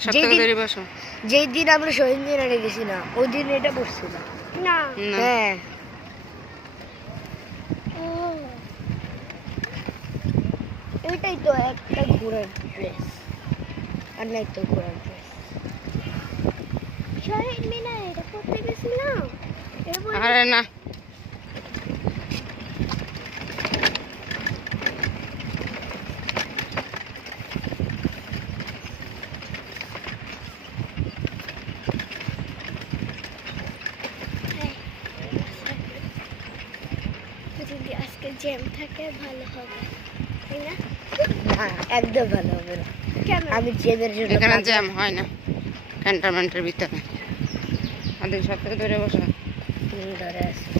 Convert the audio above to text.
সব যেই দিন- ধরে বসো। যেই দিন আমরা শহীদ মিনারে গেছি না ওই দিন এটা পড়ছিল না। হ্যাঁ। এটাই তো একটা ঘোড়ার ড্রেস আর নাই তো ঘোড়ার ড্রেস শহীদ মিনার এটা পড়তে গেছিলাম। আরে না। যদি আজকে জ্যাম থাকে ভালো হবে। তাই না? না একদম ভালো হবে না। কেন? আমি জেমের জন্য এখানে জ্যাম হয় না ক্যান্টনমেন্টের ভিতরে। আমাদের সব থেকে ধরে বসা। ধরে আছে।